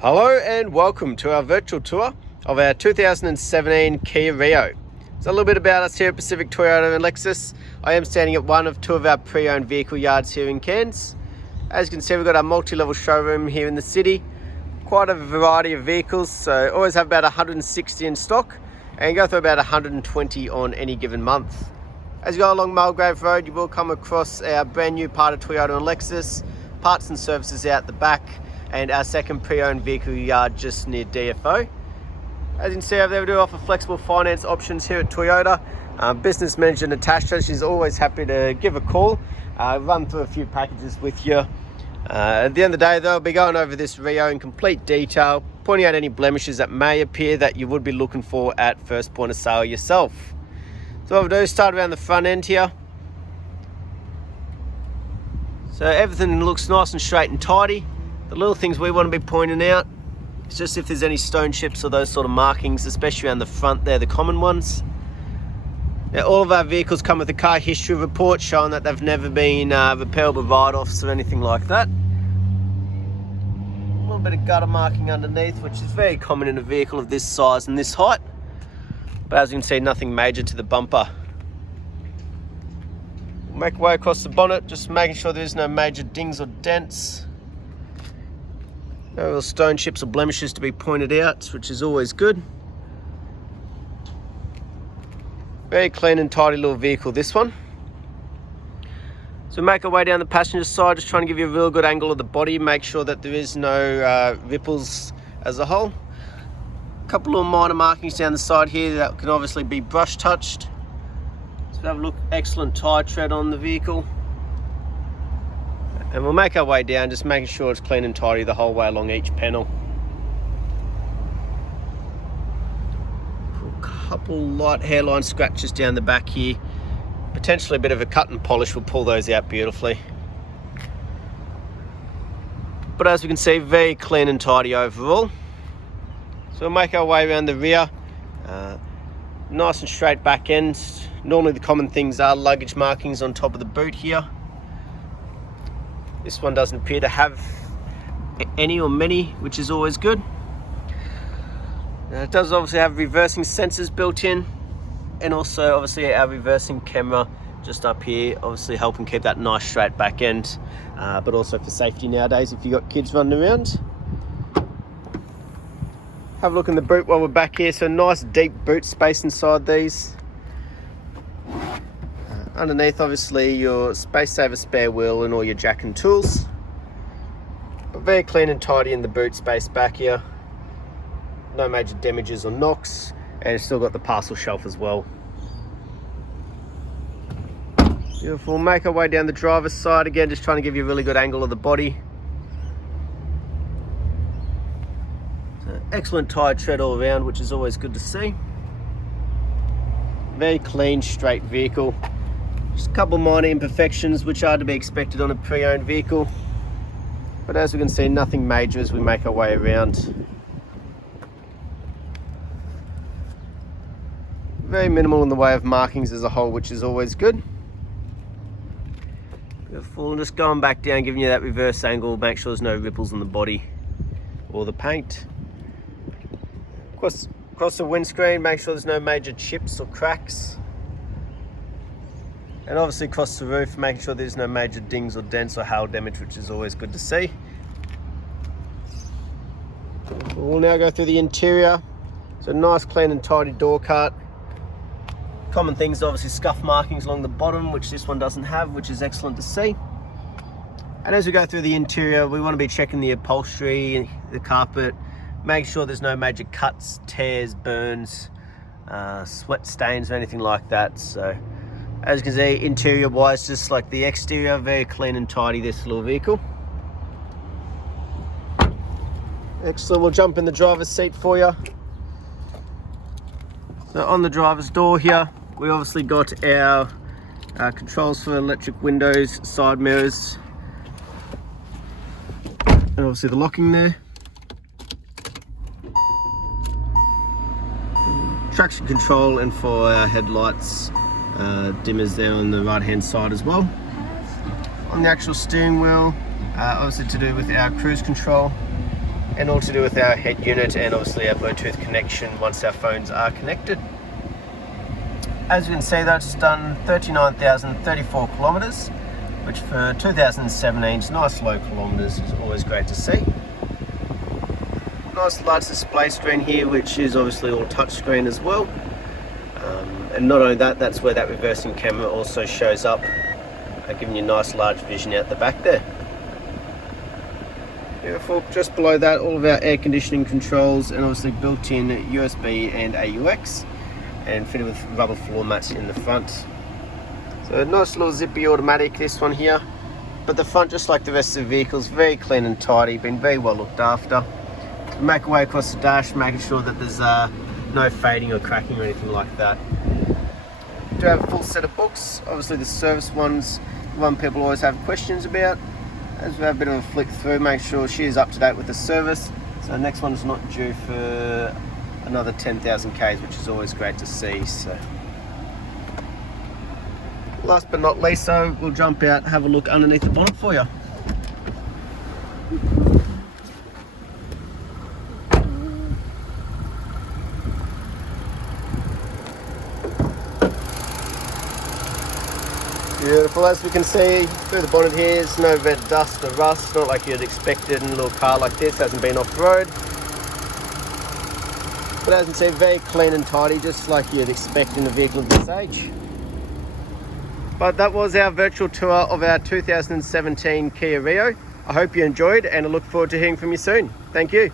Hello and welcome to our virtual tour of our 2017 Kia Rio. So a little bit about us here at Pacific Toyota and Lexus. I am standing at one of two of our pre-owned vehicle yards here in Cairns. As you can see, we've got our multi-level showroom here in the city. Quite a variety of vehicles, so always have about 160 in stock and go through about 120 on any given month. As you go along Mulgrave Road, you will come across our brand new part of Toyota and Lexus, parts and services out the back, and our second pre-owned vehicle yard just near DFO. As you can see over there, we do offer flexible finance options here at Toyota. Business manager Natasha, she's always happy to give a call, run through a few packages with you. At the end of the day, they'll be going over this Rio in complete detail, pointing out any blemishes that may appear that you would be looking for at first point of sale yourself. So what we'll do is start around the front end here. So everything looks nice and straight and tidy. The little things we want to be pointing out is just if there's any stone chips or those sort of markings, especially around the front there, the common ones. Now all of our vehicles come with a car history report showing that they've never been repairable write-offs or anything like that. A little bit of gutter marking underneath, which is very common in a vehicle of this size and this height. But as you can see, nothing major to the bumper. We'll make our way across the bonnet, just making sure there's no major dings or dents. No real stone chips or blemishes to be pointed out, which is always good. Very clean and tidy little vehicle, this one. So we make our way down the passenger side, just trying to give you a real good angle of the body, make sure that there is no ripples as a whole. A couple of minor markings down the side here that can obviously be brush touched. So have a look, excellent tyre tread on the vehicle. And we'll make our way down, just making sure it's clean and tidy the whole way along each panel. A couple light hairline scratches down the back here. Potentially a bit of a cut and polish will pull those out beautifully. But as we can see, very clean and tidy overall. So we'll make our way around the rear. Nice and straight back end. Normally the common things are luggage markings on top of the boot here. This one doesn't appear to have any or many, which is always good. It does obviously have reversing sensors built in, and also obviously our reversing camera just up here, obviously helping keep that nice straight back end, but also for safety nowadays if you've got kids running around. Have a look in the boot while we're back here. So nice deep boot space inside these. Underneath, obviously, your space saver spare wheel and all your jack and tools. But very clean and tidy in the boot space back here. No major damages or knocks. And it's still got the parcel shelf as well. Beautiful. We'll make our way down the driver's side again, just trying to give you a really good angle of the body. So excellent tyre tread all around, which is always good to see. Very clean, straight vehicle. Just a couple minor imperfections which are to be expected on a pre-owned vehicle, but as we can see, nothing major as we make our way around. Very minimal in the way of markings as a whole, which is always good. Beautiful. And just going back down, giving you that reverse angle, make sure there's no ripples on the body or the paint. Across the windscreen, make sure there's no major chips or cracks. And obviously across the roof, making sure there's no major dings or dents or hail damage, which is always good to see. We'll now go through the interior. So nice, clean and tidy door cart. Common things, obviously scuff markings along the bottom, which this one doesn't have, which is excellent to see. And as we go through the interior, we want to be checking the upholstery, the carpet, make sure there's no major cuts, tears, burns, sweat stains or anything like that. So as you can see, interior wise, just like the exterior, very clean and tidy, this little vehicle. Excellent. We'll jump in the driver's seat for you. So on the driver's door here, we obviously got our controls for electric windows, side mirrors, and obviously the locking there. Traction control, and for our headlights, dimmers there on the right hand side as well. On the actual steering wheel, obviously to do with our cruise control, and all to do with our head unit and obviously our Bluetooth connection once our phones are connected. As you can see, that's done 39,034 kilometres, which for 2017 is nice low kilometres, is always great to see. Nice large display screen here, which is obviously all touchscreen as well. And not only that, that's where that reversing camera also shows up, giving you a nice large vision out the back there. Beautiful. Just below that, all of our air conditioning controls and obviously built-in USB and AUX, and fitted with rubber floor mats in the front. So a nice little zippy automatic, this one here. But the front, just like the rest of the vehicles, very clean and tidy, been very well looked after. Make our way across the dash, making sure that there's no fading or cracking or anything like that. Do have a full set of books, obviously the service ones, the one people always have questions about. As we have a bit of a flick through, make sure she is up to date with the service. So the next one is not due for another 10,000 Ks, which is always great to see. So last but not least, so we'll jump out and have a look underneath the bonnet for you. Beautiful. As we can see through the bonnet here, there's no red dust or rust, not like you'd expect it in a little car like this, hasn't been off-road. But as you can see, very clean and tidy, just like you'd expect in a vehicle of this age. But that was our virtual tour of our 2017 Kia Rio. I hope you enjoyed, and I look forward to hearing from you soon. Thank you.